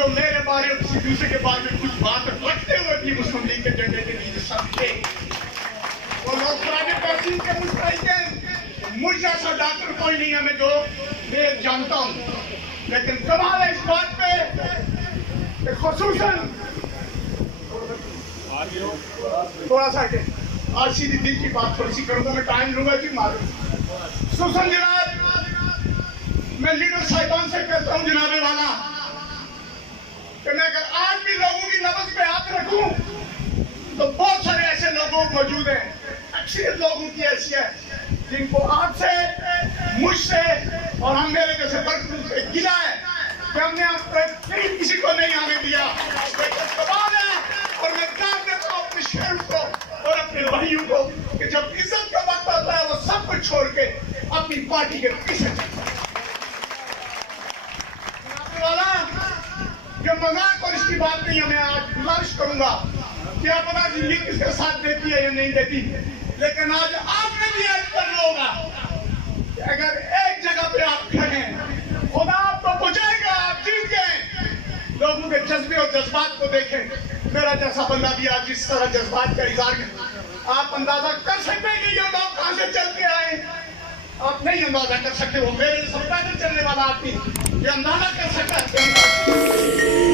जो मेरे बारे में किसी दूसरे के बारे में कुछ बात रखते हुए भी मुस्लिम लीग के झंडे के नीचे सबके वो लोग प्राइवेट तहसील के मुस्तैद हैं। मुझ जैसा डॉक्टर कोई नहीं है मैं जो मैं जानता हूँ, लेकिन कमाल है इस बात पे खुसूसन थोड़ा सा आज सीधी दिल की बात थोड़ी सी करूंगा, मैं टाइम लूंगा जी मालूम। सुसन जनाब, मैं लीडर साहिबान से कहता हूँ जनाबे वाला कि मैं अगर आज भी लोगों की नब्ज पे हाथ रखूं तो बहुत सारे ऐसे लोग मौजूद हैं, अक्सर लोगों की ऐसी है जिनको आपसे, मुझसे और हम मेरे जैसे वर्करों से गिला है कि हमने आप करीब किसी को नहीं आने दिया। सवाल है और मैं दाद देता हूँ अपने शहर को और अपने भाइयों को कि जब इज्जत का वक्त आता है वो सब कुछ छोड़ के अपनी पार्टी के पीछे चलता वाला जो मजाक और इसकी बात नहीं है। मैं आज गुजारिश करूंगा कि आप पता जिंदगी किसके साथ देती है या नहीं देती, लेकिन आज आपने भी आज करना होगा कि अगर एक जगह पे आप खड़े हैं खुदा आपको पहुंचाएगा, आप जीत गए। लोगों के जज्बे और जज्बात को देखें, मेरा जैसा बंदा भी आज इस तरह जज्बात का इजहार करे। आप अंदाजा कर सकते हैं कि ये लोग कहां से चल के आए, आप नहीं अंदाजा कर सकते। वो मेरे सब पैदल चलने वाला आदमी ये अंदाजा कर सकता है।